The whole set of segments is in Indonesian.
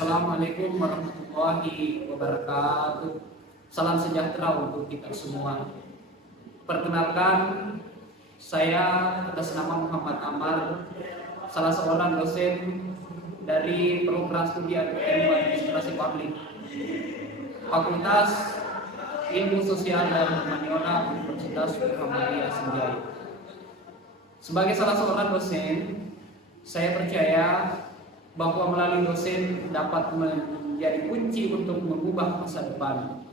Assalamualaikum warahmatullahi wabarakatuh. Salam sejahtera untuk kita semua. Perkenalkan, saya atas nama Muhammad Amar, salah seorang dosen dari program studi ilmu administrasi publik, Fakultas Ilmu Sosial dan Humaniora Universitas Muhammadiyah Senjai. Sebagai salah seorang dosen, saya percaya bahwa melalui dosen dapat menjadi kunci untuk mengubah masa depan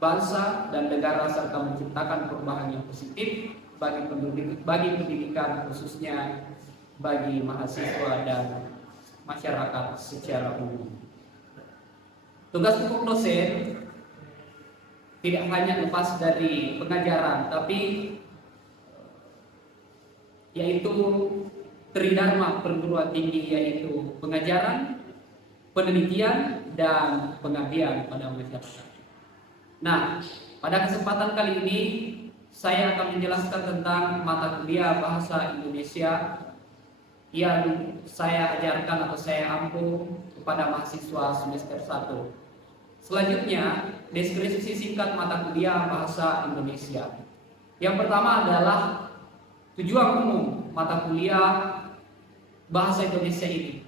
bangsa dan negara serta menciptakan perubahan yang positif bagi pendidikan, khususnya bagi mahasiswa dan masyarakat secara umum. Tugas pokok dosen tidak hanya lepas dari pengajaran, tapi yaitu tridharma perguruan tinggi, yaitu pengajaran, penelitian, dan pengabdian pada masyarakat. Nah, pada kesempatan kali ini saya akan menjelaskan tentang mata kuliah Bahasa Indonesia yang saya ajarkan atau saya ampu kepada mahasiswa semester 1. Selanjutnya, deskripsi singkat mata kuliah Bahasa Indonesia. Yang pertama adalah tujuan umum mata kuliah Bahasa Indonesia ini.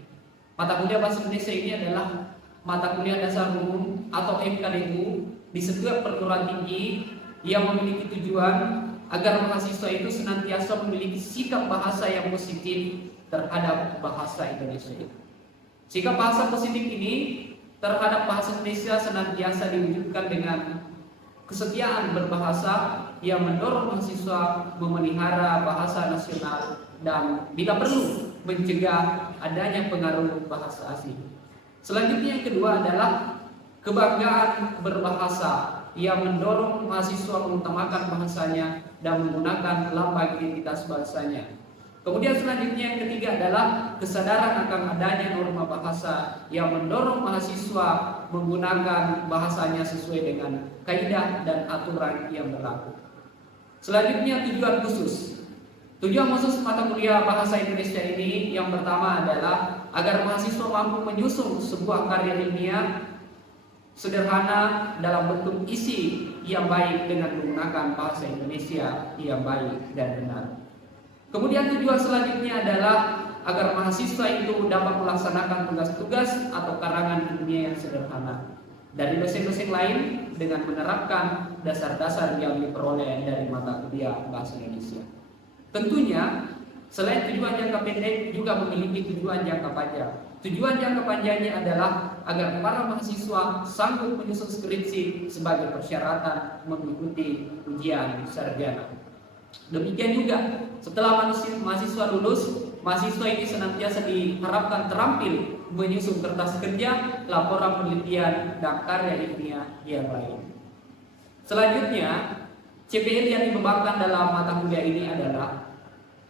Mata kuliah Bahasa Indonesia ini adalah mata kuliah dasar umum atau MKDU di setiap perguruan tinggi yang memiliki tujuan agar mahasiswa itu senantiasa memiliki sikap bahasa yang positif terhadap bahasa Indonesia itu. Sikap bahasa positif ini terhadap bahasa Indonesia senantiasa diwujudkan dengan kesetiaan berbahasa yang mendorong mahasiswa memelihara bahasa nasional dan bila perlu mencegah adanya pengaruh bahasa asing. Selanjutnya yang kedua adalah kebanggaan berbahasa yang mendorong mahasiswa mengutamakan bahasanya dan menggunakan lambang identitas bangsanya. Kemudian selanjutnya yang ketiga adalah kesadaran akan adanya norma bahasa yang mendorong mahasiswa menggunakan bahasanya sesuai dengan kaidah dan aturan yang berlaku. Selanjutnya tujuan khusus. Tujuan khusus mata kuliah Bahasa Indonesia ini yang pertama adalah agar mahasiswa mampu menyusun sebuah karya ilmiah sederhana dalam bentuk isi yang baik dengan menggunakan bahasa Indonesia yang baik dan benar. Kemudian tujuan selanjutnya adalah agar mahasiswa itu dapat melaksanakan tugas-tugas atau karangan ilmiah yang sederhana dari dosen-dosen lain dengan menerapkan dasar-dasar yang diperoleh dari mata kuliah Bahasa Indonesia. Tentunya selain tujuan jangka pendek juga memiliki tujuan jangka panjang. Tujuan jangka panjangnya adalah agar para mahasiswa sanggup menyusun skripsi sebagai persyaratan mengikuti ujian sarjana. Demikian juga setelah mahasiswa lulus, mahasiswa ini senantiasa diharapkan terampil menyusun kertas kerja, laporan penelitian, dan karya ilmiah yang lain. Selanjutnya, CPL yang dibebankan dalam mata kuliah ini adalah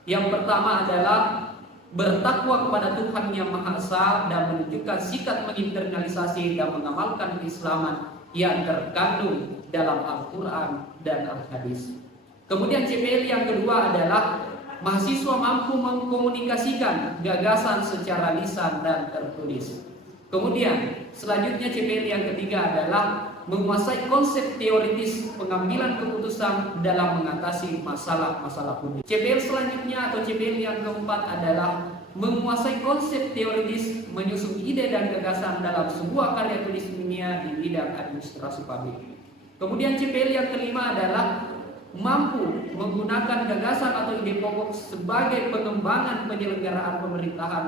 yang pertama adalah bertakwa kepada Tuhan Yang Maha Esa dan menunjukkan sikap menginternalisasi dan mengamalkan keislaman yang terkandung dalam Al-Quran dan Al-Hadis. Kemudian CPL yang kedua adalah mahasiswa mampu mengkomunikasikan gagasan secara lisan dan tertulis. Kemudian selanjutnya CPL yang ketiga adalah menguasai konsep teoritis pengambilan keputusan dalam mengatasi masalah-masalah publik. CPL selanjutnya atau CPL yang keempat adalah menguasai konsep teoritis menyusun ide dan gagasan dalam sebuah karya tulis ilmiah di bidang administrasi publik. Kemudian CPL yang kelima adalah mampu menggunakan gagasan atau ide pokok sebagai pengembangan penyelenggaraan pemerintahan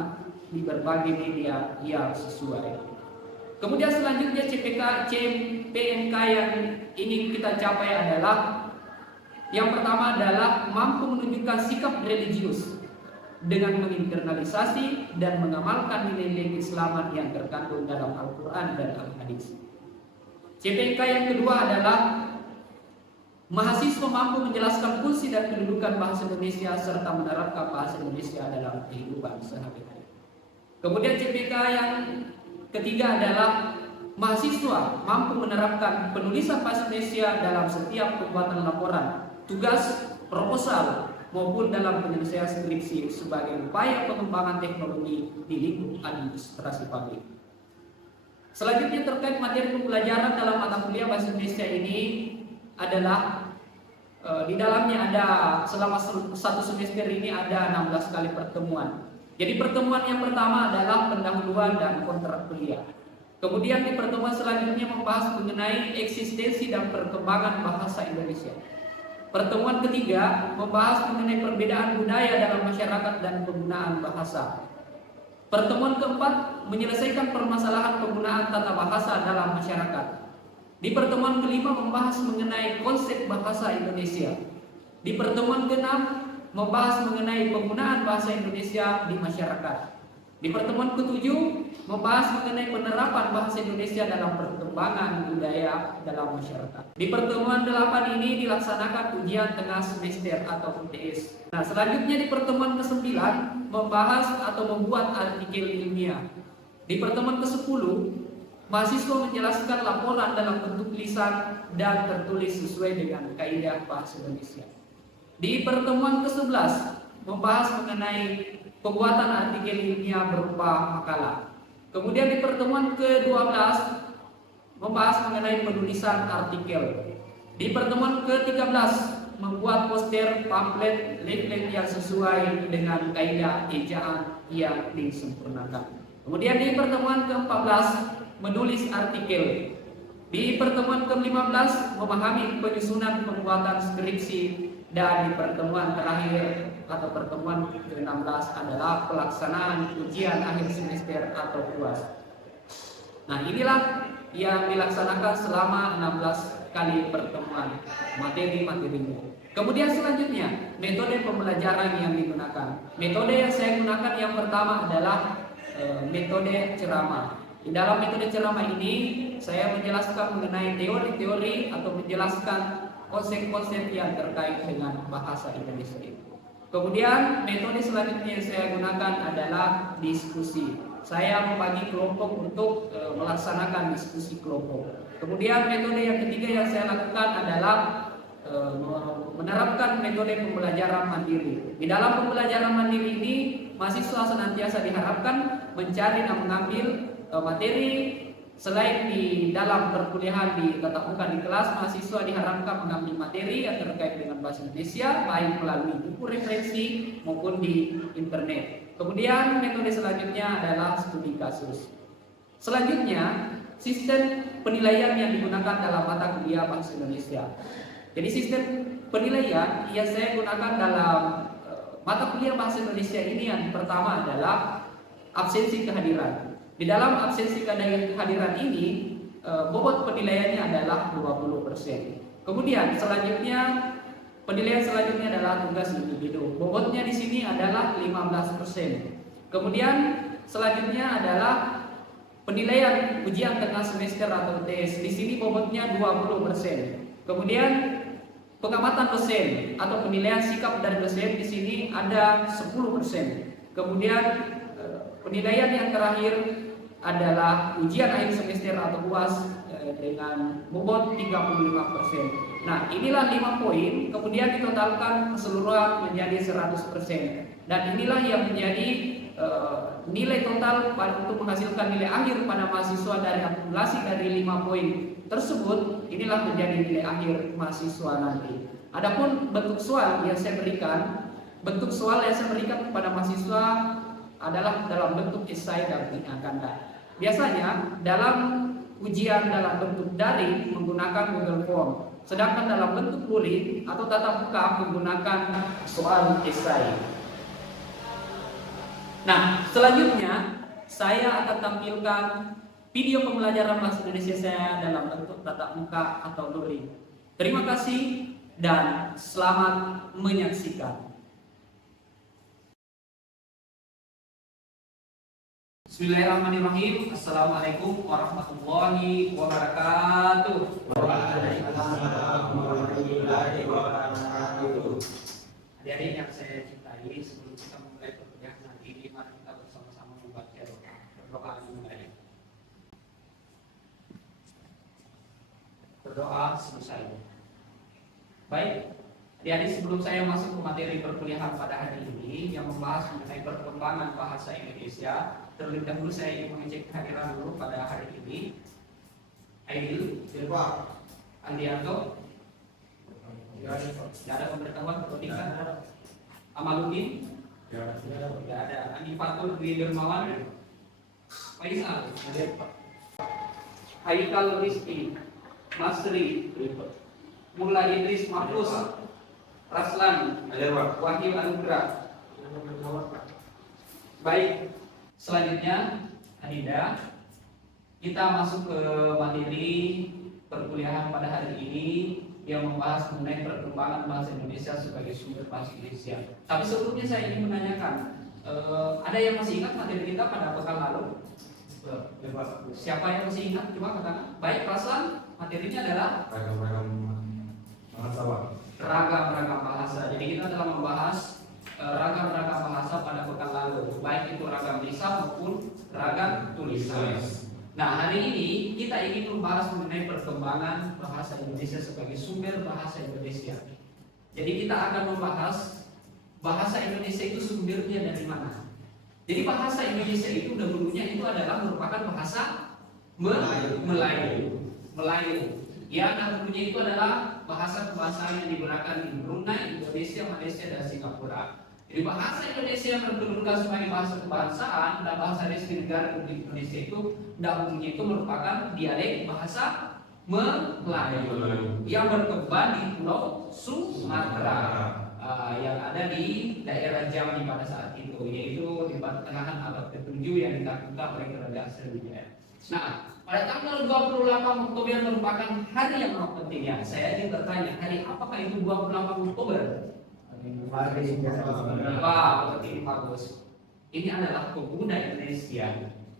di berbagai media yang sesuai. Kemudian selanjutnya CPNK yang ini kita capai adalah yang pertama adalah mampu menunjukkan sikap religius dengan menginternalisasi dan mengamalkan nilai-nilai keislaman yang terkandung dalam Al-Quran dan Al-Hadis. CPNK yang kedua adalah mahasiswa mampu menjelaskan fungsi dan kedudukan bahasa Indonesia serta menerapkan bahasa Indonesia dalam kehidupan sehari-hari. Kemudian CPK yang ketiga adalah mahasiswa mampu menerapkan penulisan bahasa Indonesia dalam setiap pembuatan laporan, tugas, proposal, maupun dalam penyelesaian skripsi sebagai upaya pengembangan teknologi di lingkup administrasi publik. Selanjutnya terkait materi pembelajaran dalam mata kuliah Bahasa Indonesia ini adalah di dalamnya ada selama satu semester ini ada 16 kali pertemuan. Jadi pertemuan yang pertama adalah pendahuluan dan kontrak kuliah. Kemudian di pertemuan selanjutnya membahas mengenai eksistensi dan perkembangan bahasa Indonesia. Pertemuan ketiga membahas mengenai perbedaan budaya dalam masyarakat dan penggunaan bahasa. Pertemuan keempat menyelesaikan permasalahan penggunaan tata bahasa dalam masyarakat. Di pertemuan kelima membahas mengenai konsep bahasa Indonesia. Di pertemuan keenam membahas mengenai penggunaan bahasa Indonesia di masyarakat. Di pertemuan ketujuh membahas mengenai penerapan bahasa Indonesia dalam perkembangan budaya dalam masyarakat. Di pertemuan 8 ini dilaksanakan ujian tengah semester atau UTS. Nah, selanjutnya di pertemuan ke-9 membahas atau membuat artikel ilmiah. Di pertemuan ke-10 mahasiswa menjelaskan laporan dalam bentuk lisan dan tertulis sesuai dengan kaidah bahasa Indonesia. Di pertemuan ke-11 membahas mengenai pembuatan artikel ilmiah berupa makalah. Kemudian di pertemuan ke-12 membahas mengenai penulisan artikel. Di pertemuan ke-13 membuat poster, pamflet, leaflet yang sesuai dengan kaidah ejaan yang disempurnakan. Kemudian di pertemuan ke-14 menulis artikel. Di pertemuan ke-15 memahami penyusunan pembuatan skripsi. Dan di pertemuan terakhir atau pertemuan ke-16 adalah pelaksanaan ujian akhir semester atau UAS. Nah, inilah yang dilaksanakan selama 16 kali pertemuan materi-materinya. Kemudian selanjutnya metode pembelajaran yang digunakan. Metode yang saya gunakan yang pertama adalah metode ceramah. Di dalam metode ceramah ini saya menjelaskan mengenai teori-teori atau menjelaskan konsep-konsep yang terkait dengan bahasa Indonesia itu. Kemudian metode selanjutnya yang saya gunakan adalah diskusi. Saya membagi kelompok untuk melaksanakan diskusi kelompok. Kemudian metode yang ketiga yang saya lakukan adalah menerapkan metode pembelajaran mandiri. Di dalam pembelajaran mandiri ini mahasiswa senantiasa diharapkan mencari dan mengambil materi. Selain di dalam perkuliahan di tatap muka di kelas, mahasiswa diharapkan mengambil materi yang terkait dengan bahasa Indonesia baik melalui buku referensi maupun di internet. Kemudian metode selanjutnya adalah studi kasus. Selanjutnya, sistem penilaian yang digunakan dalam mata kuliah bahasa Indonesia. Jadi sistem penilaian yang saya gunakan dalam mata kuliah bahasa Indonesia ini yang pertama adalah absensi kehadiran. Di dalam absensi kehadiran ini, bobot penilaiannya adalah 20%. Kemudian selanjutnya, penilaian selanjutnya adalah tugas individu. Bobotnya di sini adalah 15%. Kemudian selanjutnya adalah penilaian ujian tengah semester atau tes. Di sini bobotnya 20%. Kemudian pengamatan dosen atau penilaian sikap dari dosen di sini ada 10%. Kemudian penilaian yang terakhir adalah ujian akhir semester atau UAS dengan bobot 35%. Nah, inilah 5 poin, kemudian ditotalkan keseluruhan menjadi 100%. Dan inilah yang menjadi nilai total untuk menghasilkan nilai akhir pada mahasiswa dari akumulasi dari 5 poin tersebut. Inilah menjadi nilai akhir mahasiswa nanti. Adapun bentuk soal yang saya berikan kepada mahasiswa adalah dalam bentuk esai dan kanda. Biasanya dalam ujian dalam bentuk daring menggunakan Google Form, sedangkan dalam bentuk luring atau tatap muka menggunakan soal esai. Nah, selanjutnya saya akan tampilkan video pembelajaran bahasa Indonesia saya dalam bentuk tatap muka atau luring. Terima kasih dan selamat menyaksikan. Bismillahirrahmanirrahim. Assalamualaikum warahmatullahi wabarakatuh. Waalaikumsalam warahmatullahi wabarakatuh. Adik-adik yang saya cintai, sebelum kita memulai perkuliahan nanti ini, mari kita bersama-sama membaca berdoa dimulai. Berdoa selesai. Baik, adik-adik, sebelum saya masuk ke materi perkuliahan pada hari ini, ini yang membahas mengenai perkembangan bahasa Indonesia. Terlebih dahulu saya ingin mengecek kehadiran dulu pada hari ini. Aidil, Andianto, tidak ada pemberitahuan Rotika, Amaluddin, tidak ada. Andi Fatul Dwi Dermawan, Faisal, Haikal Rizki, Masri, Mula Idris Mahfuz, Raslan, Wahyu Anugrah. Baik, selanjutnya Adinda, kita masuk ke materi perkuliahan pada hari ini yang membahas mengenai perkembangan bahasa Indonesia sebagai sumber bahasa Indonesia. Tapi sebelumnya saya ingin menanyakan, ada yang masih ingat materi kita pada pekan lalu? Siapa yang masih ingat? Coba katakan. Baik, Raslan, materinya adalah ragam-ragam bahasa. Jadi kita telah membahas ragam-ragam bahasa pada pekan lalu, baik itu ragam lisan maupun ragam tulisan. Nah, hari ini kita ingin membahas mengenai perkembangan bahasa Indonesia sebagai sumber bahasa Indonesia. Jadi kita akan membahas bahasa Indonesia itu sumbernya dari mana. Jadi bahasa Indonesia itu dahulunya itu adalah merupakan bahasa Melayu. Yang dahulunya itu adalah bahasa kebahasaan yang digunakan di Brunei, Indonesia, Malaysia, dan Singapura. Jadi bahasa Indonesia yang terkemuka sebagai bahasa kebangsaan dan bahasa resmi negara Republik Indonesia itu dahulunya itu merupakan dialek bahasa Melayu yang berkembang di Pulau Sumatera yang ada di daerah Jambi pada saat itu, yaitu di pertengahan abad ke-7 yang ditaklukkan oleh Kerajaan Sriwijaya. Nah, pada tanggal 28 Oktober merupakan hari yang sangat penting ya. Saya ingin bertanya, hari apakah itu 28 Oktober? Wah, ini bagus. Ini adalah pemuda Indonesia.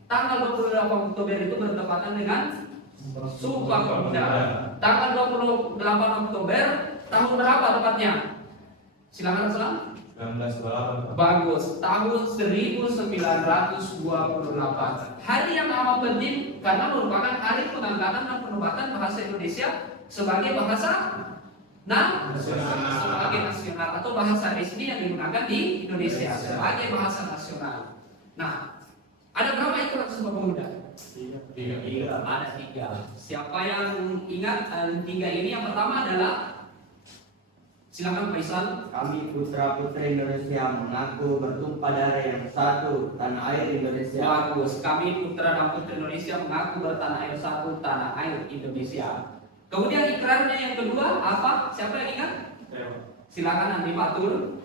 Tanggal 28 Oktober itu bertepatan dengan Sumpah Pemuda. Tanggal 28 Oktober tahun berapa tepatnya? Silakan Selang. 1928. Bagus, tahun 1928. Hari yang amat penting karena merupakan hari pengangkatan dan penempatan bahasa Indonesia sebagai bahasa sebagai nasional atau bahasa resmi yang digunakan di Indonesia sebagai bahasa nasional. Nah, ada berapa ikrar Sumpah Pemuda? Tiga. Ada 3. Siapa yang ingat 3 ini? Yang pertama adalah, silakan Faisal. Kami putra-putri Indonesia mengaku bertumpah darah yang satu, tanah air Indonesia. Bagus, kami putra dan putri Indonesia mengaku bertanah air satu, tanah air Indonesia. Kemudian ikrarnya yang kedua apa? Siapa yang ingat? Silakan Andi Fatul.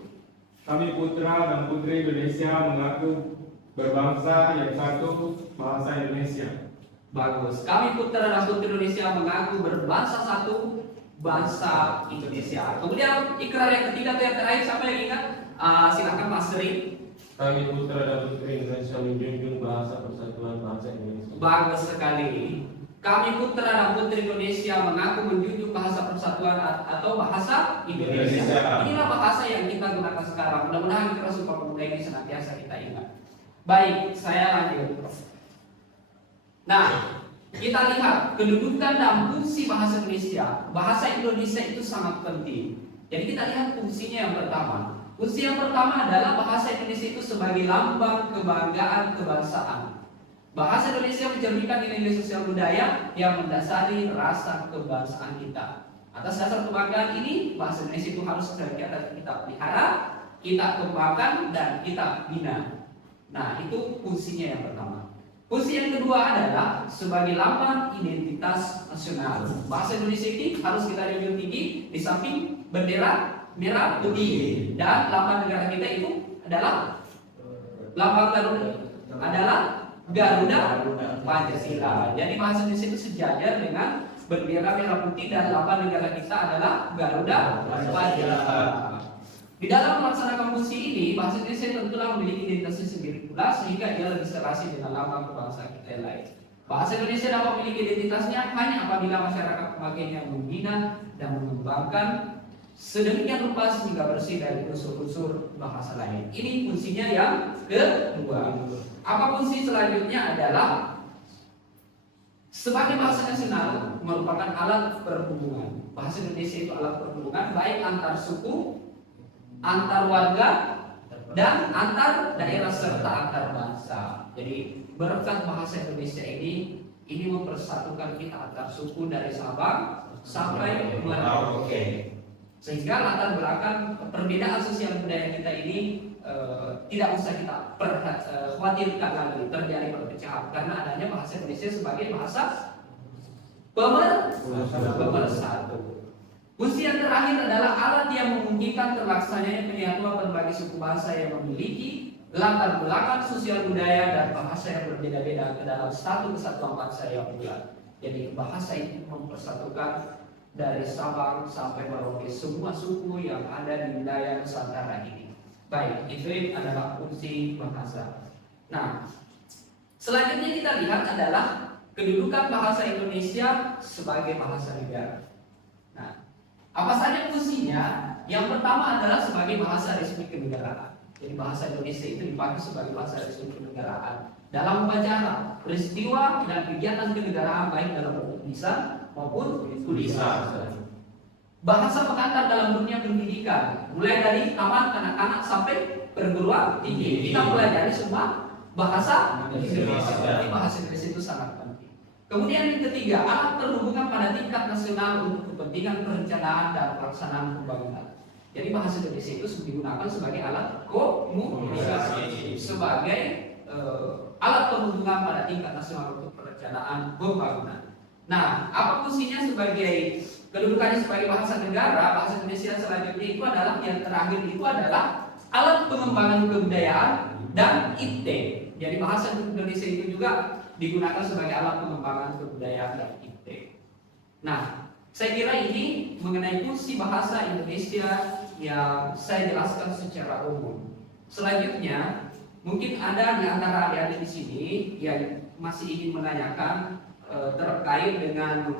Kami putra dan putri Indonesia mengaku berbangsa yang satu, bahasa Indonesia. Bagus, kami putra dan putri Indonesia mengaku berbangsa satu, bahasa Indonesia. Kemudian ikrar yang ketiga atau yang terakhir siapa yang ingat? Silakan Mas Sri. Kami putra dan putri Indonesia menjunjung bahasa persatuan bangsa Indonesia. Bagus sekali. Kami putra dan putri Indonesia mengaku menjunjung bahasa persatuan atau bahasa Indonesia. Inilah bahasa yang kita gunakan sekarang. Mudah-mudahan ikrar Sumpah Pemuda ini senantiasa kita ingat. Baik, saya lanjut. Nah, kita lihat kedudukan dan fungsi bahasa Indonesia. Bahasa Indonesia itu sangat penting. Jadi kita lihat fungsinya yang pertama. Fungsi yang pertama adalah bahasa Indonesia itu sebagai lambang kebanggaan kebangsaan. Bahasa Indonesia mencerminkan nilai-nilai sosial budaya yang mendasari rasa kebangsaan kita. Atas dasar kebanggaan ini, bahasa Indonesia itu harus kita pelihara, kita kembangkan, dan kita bina. Nah, itu fungsinya yang pertama. Fungsi yang kedua adalah sebagai lambang identitas nasional. Bahasa Indonesia ini harus kita junjung tinggi di samping bendera merah putih, dan lambang negara kita itu adalah Garuda Pancasila. Jadi bahasa Indonesia itu sejajar dengan bendera merah putih dan lambang negara kita adalah Garuda Pancasila. Di dalam melaksanakan fungsi ini, bahasa Indonesia tentulah memiliki identitasnya sendiri pula sehingga ia lebih serasi dengan lambang kebangsaan kita yang lain. Bahasa Indonesia dapat memiliki identitasnya hanya apabila masyarakat pemakainya membina dan mengembangkan sedemikian rupa sehingga bersih dari unsur-unsur bahasa lain. Ini fungsinya yang kedua. Apa fungsi selanjutnya adalah sebagai bahasa nasional merupakan alat perhubungan. Bahasa Indonesia itu alat perhubungan baik antar suku, antar warga, dan antar daerah serta antar bangsa. Jadi berkat bahasa Indonesia ini mempersatukan kita antar suku dari Sabang sampai Merauke. Sehingga latar belakang perbedaan sosial budaya kita ini tidak usah kita khawatirkan lagi terjadi perpecahan karena adanya bahasa Indonesia sebagai bahasa pemersatu. Fungsi yang terakhir adalah alat yang memungkinkan terlaksananya penyatuan berbagai suku bangsa yang memiliki latar belakang sosial budaya dan bahasa yang berbeda-beda ke dalam satu kesatuan bangsa yang bulat. Jadi bahasa itu mempersatukan dari Sabang sampai Merauke semua suku yang ada di wilayah Nusantara ini. Baik, itu adalah fungsi bahasa. Nah, selanjutnya kita lihat adalah kedudukan bahasa Indonesia sebagai bahasa negara. Nah, apa saja fungsinya? Yang pertama adalah sebagai bahasa resmi kenegaraan. Jadi bahasa Indonesia itu dipakai sebagai bahasa resmi kenegaraan dalam upacara, peristiwa dan kegiatan kenegaraan baik dalam bentuk lisan maupun tulisan. Bahasa pengantar dalam dunia pendidikan, mulai dari taman kanak-kanak sampai perguruan tinggi. Kita pelajari semua bahasa Indonesia. Jadi bahasa Indonesia itu sangat penting. Kemudian yang ketiga, alat perhubungan pada tingkat nasional untuk kepentingan perencanaan dan pelaksanaan pembangunan. Jadi bahasa Indonesia itu digunakan sebagai alat komunikasi, sebagai alat perhubungan pada tingkat nasional untuk perencanaan pembangunan. Nah, apa fungsinya sebagai kedudukannya sebagai bahasa negara? Bahasa Indonesia selanjutnya itu adalah yang terakhir itu adalah alat pengembangan kebudayaan dan IT. Jadi bahasa Indonesia itu juga digunakan sebagai alat pengembangan kebudayaan dan IT. Nah, saya kira ini mengenai fungsi bahasa Indonesia yang saya jelaskan secara umum. Selanjutnya, mungkin ada di antara adik-adik di sini yang masih ingin menanyakan terkait dengan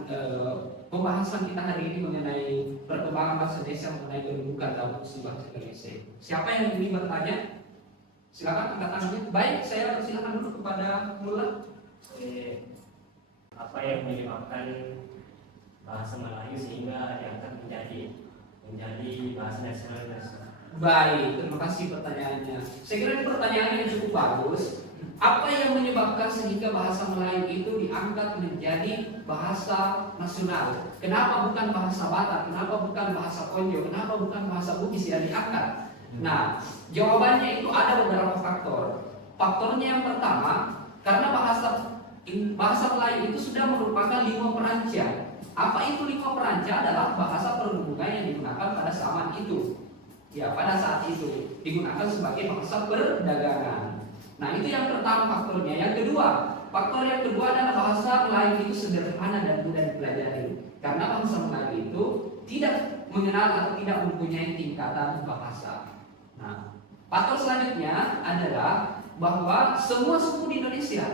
pembahasan kita hari ini mengenai perkembangan bahasa Indonesia mengenai kedudukan dalam fungsi bahasa Indonesia. Siapa yang ingin bertanya? Silakan angkat tangannya. Baik, saya persilakan dulu kepada Mula. Apa yang menyebabkan bahasa Melayu sehingga diangkat menjadi bahasa nasional? Baik, terima kasih pertanyaannya. Saya kira ini pertanyaan yang cukup bagus. Apa yang menyebabkan sehingga bahasa Melayu itu diangkat menjadi bahasa nasional? Kenapa bukan bahasa Batak? Kenapa bukan bahasa Konjo? Kenapa bukan bahasa Bugis yang diangkat? Nah, jawabannya itu ada beberapa faktor. Faktornya yang pertama, karena bahasa Melayu itu sudah merupakan lingua peranca. Apa itu lingua peranca? Adalah bahasa perhubungan yang digunakan pada zaman itu. Ya, pada saat itu digunakan sebagai bahasa perdagangan. Nah, itu yang pertama faktornya. Yang kedua, faktor yang kedua adalah bahasa Melayu itu sederhana dan mudah dipelajari. Karena bahasa Melayu itu tidak mengenal atau tidak mempunyai tingkatan bahasa. Nah, faktor selanjutnya adalah bahwa semua suku di Indonesia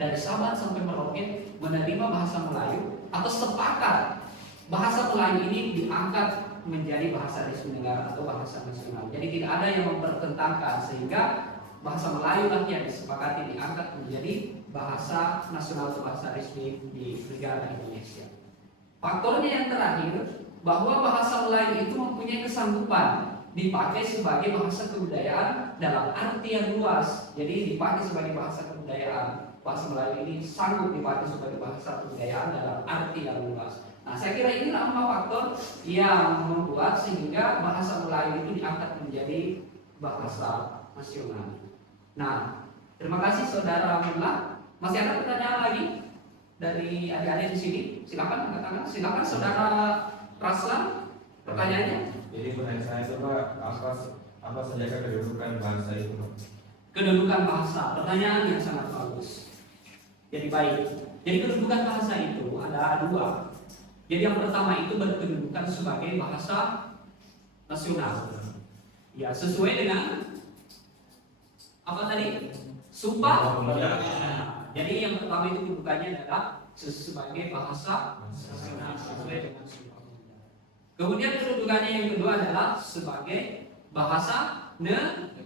dari Sabang sampai Merauke menerima bahasa Melayu atau sepakat bahasa Melayu ini diangkat menjadi bahasa resmi negara atau bahasa nasional. Jadi tidak ada yang mempertentangkan sehingga bahasa Melayu lah yang disepakati diangkat menjadi bahasa nasional atau bahasa resmi di negara Indonesia. Faktornya yang terakhir bahwa bahasa Melayu itu mempunyai kesanggupan dipakai sebagai bahasa kebudayaan dalam arti yang luas. Jadi dipakai sebagai bahasa kebudayaan. Bahasa Melayu ini sanggup dipakai sebagai bahasa kebudayaan dalam arti yang luas. Nah, saya kira inilah 4 faktor yang membuat sehingga bahasa Melayu itu diangkat menjadi bahasa nasional. Nah, terima kasih Saudara Mula. Masih ada pertanyaan lagi dari adik-adik di sini? Silakan angkat tangan. Silakan Saudara Raslan, pertanyaannya. Jadi pertanyaan saya itu Pak, apa saja kedudukan bahasa itu Pak? Kedudukan bahasa, pertanyaan yang sangat bagus. Jadi baik. Jadi kedudukan bahasa itu ada 2. Jadi yang pertama itu berkedudukan sebagai bahasa nasional. Ya, sesuai dengan apa tadi? Sumpah. Jadi yang pertama itu kedudukannya adalah sebagai bahasa nasional sesuai dengan Sumpah Pemuda. Kemudian kedudukannya yang kedua adalah sebagai bahasa negara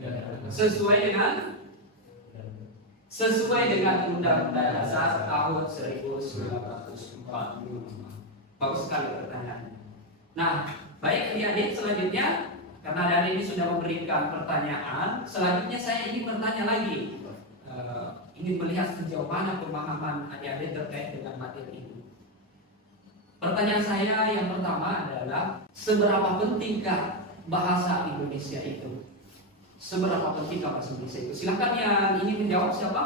sesuai dengan Undang-Undang Dasar tahun 1945. Bagus sekali pertanyaannya. Nah, baik adik-adik, selanjutnya karena adik ini sudah memberikan pertanyaan, selanjutnya saya ingin bertanya lagi. Ingin melihat sejauh mana pemahaman adik-adik terkait dengan materi ini. Pertanyaan saya yang pertama adalah, seberapa pentingkah bahasa Indonesia itu? Seberapa pentingkah bahasa Indonesia itu? Silahkan yang ingin menjawab siapa?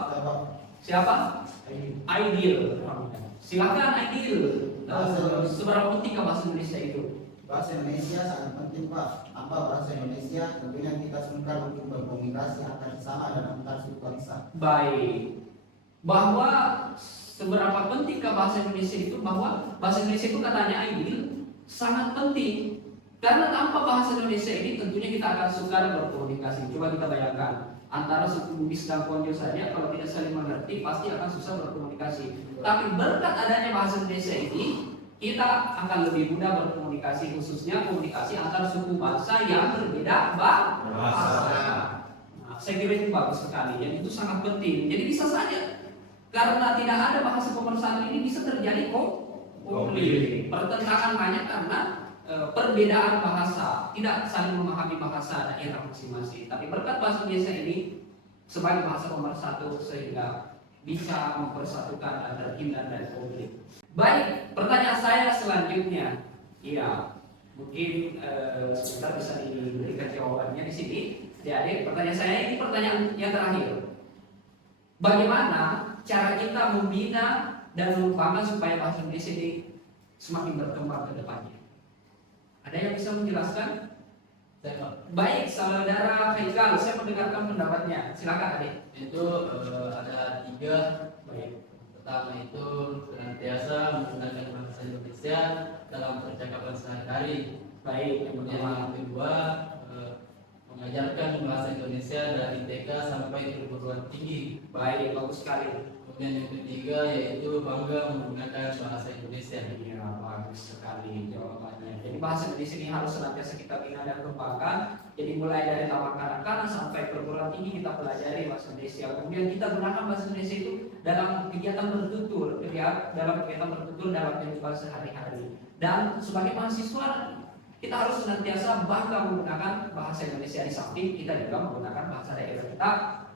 Siapa? Aidil. Silahkan Aidil. Seberapa pentingkah bahasa Indonesia itu? Bahasa Indonesia sangat penting, Pak. Apa bahasa Indonesia? Tentunya kita sungkan untuk berkomunikasi antar sesama dan antar suku bangsa. Baik. Bahwa seberapa pentingkah bahasa Indonesia itu? Bahwa bahasa Indonesia itu katanya Aidil sangat penting. Karena tanpa bahasa Indonesia ini tentunya kita akan sukar berkomunikasi. Coba kita bayangkan, antara suku Bugis dan Konjo saja kalau tidak saling mengerti pasti akan susah berkomunikasi. Tapi berkat adanya bahasa Indonesia ini, kita akan lebih mudah berkomunikasi, khususnya komunikasi antar suku bangsa yang berbeda bahasa. Nah, saya kira itu bagus sekali, dan itu sangat penting. Jadi bisa saja karena tidak ada bahasa pemersatu ini bisa terjadi konflik, pertentangan hanya karena perbedaan bahasa, tidak saling memahami bahasa daerah masing-masing. Tapi berkat bahasa Indonesia ini sebagai bahasa pemersatu sehingga bisa mempersatukan antara hindar dan konflik. Baik, pertanyaan saya selanjutnya, ya mungkin sebentar bisa diberikan jawabannya di sini. Jadi pertanyaan saya ini pertanyaan yang terakhir. Bagaimana cara kita membina dan mengembangkan supaya bahasa Indonesia ini semakin berkembang ke depannya? Ada yang bisa menjelaskan? Baik, saudara Haikal, saya mendengarkan pendapatnya. Silakan adik. Itu ada 3. Baik. Pertama itu senantiasa menggunakan bahasa Indonesia dalam percakapan sehari-hari. Baik, yang pertama. Yang kedua, mengajarkan bahasa Indonesia dari TK sampai perguruan tinggi. Baik, bagus sekali. Kemudian yang ketiga yaitu bangga menggunakan bahasa Indonesia. Ya, bagus sekali jawabannya. Jadi bahasa Indonesia ini harus senantiasa kita bina dan kembangkan. Jadi mulai dari taman kanak-kanak sampai perguruan tinggi kita pelajari bahasa Indonesia. Kemudian kita gunakan bahasa Indonesia itu dalam kegiatan bertutur, dalam kehidupan sehari-hari. Dan sebagai mahasiswa kita harus senantiasa bangga menggunakan bahasa Indonesia, di samping kita juga menggunakan bahasa daerah kita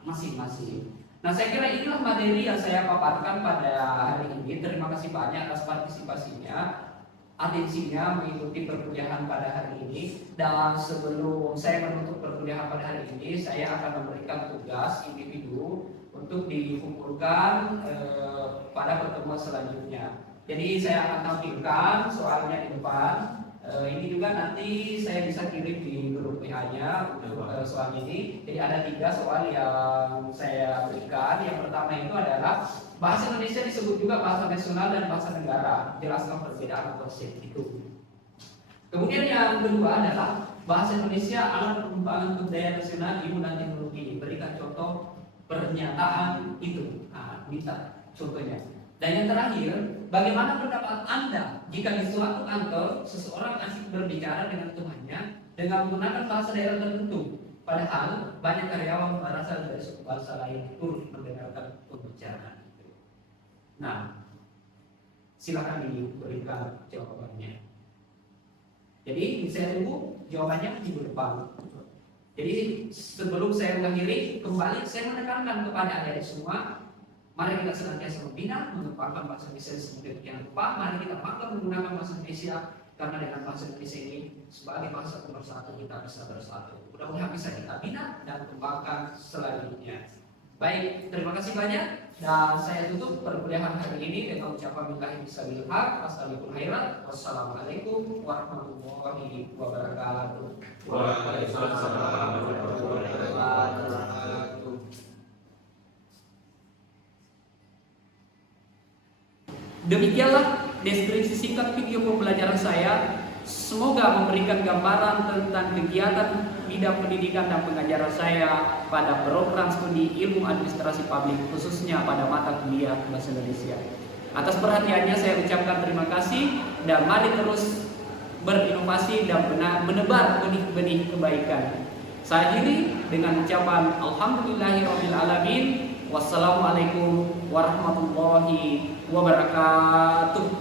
masing-masing. Nah, saya kira inilah materi yang saya paparkan pada hari ini. Terima kasih banyak atas partisipasinya, atensinya mengikuti perkuliahan pada hari ini. Dan sebelum saya menutup perkuliahan pada hari ini, saya akan memberikan tugas individu untuk dikumpulkan pada pertemuan selanjutnya. Jadi saya akan tampilkan soalnya di depan. Ini juga nanti saya bisa kirim di grup WA-nya untuk soal ini. Jadi ada 3 soal yang saya berikan. Yang pertama itu adalah bahasa Indonesia disebut juga bahasa nasional dan bahasa negara. Jelaskan perbedaan konsep itu. Kemudian yang kedua adalah bahasa Indonesia alat pengembangan kebudayaan nasional, ilmu dan teknologi. Berikan contoh pernyataan itu. Nah, minta contohnya. Dan yang terakhir, bagaimana pendapat Anda jika di suatu kantor seseorang asik berbicara dengan temannya dengan menggunakan bahasa daerah tertentu, padahal banyak karyawan berasal dari suku bangsa lain turut mendengarkan pembicaraan itu. Nah, silakan diberikan jawabannya. Jadi saya tunggu jawabannya di depan. Jadi sebelum saya mengakhiri, kembali saya menekankan kepada adik-adik semua. Mari kita senantiasa membina, mengembangkan bahasa Indonesia sedemikian rupa. Mari kita bangga menggunakan bahasa Indonesia, karena dengan bahasa Indonesia ini sebagai bahasa pemersatu kita bisa bersatu. Mudah-mudahan bisa kita bina dan kembangkan selanjutnya. Baik, terima kasih banyak. Dan saya tutup perkuliahan hari ini dengan ucapan billahi bisabil haq, astagfirul khairat. Wassalamualaikum warahmatullahi wabarakatuh. Waalaikumsalam warahmatullahi wabarakatuh. Demikianlah deskripsi singkat video pembelajaran saya. Semoga memberikan gambaran tentang kegiatan bidang pendidikan dan pengajaran saya pada program studi ilmu administrasi publik, khususnya pada mata kuliah bahasa Indonesia. Atas perhatiannya saya ucapkan terima kasih, dan mari terus berinovasi dan menebar benih-benih kebaikan. Saya akhiri dengan ucapan alhamdulillahirobbilalamin. Wassalamualaikum warahmatullahi wabarakatuh.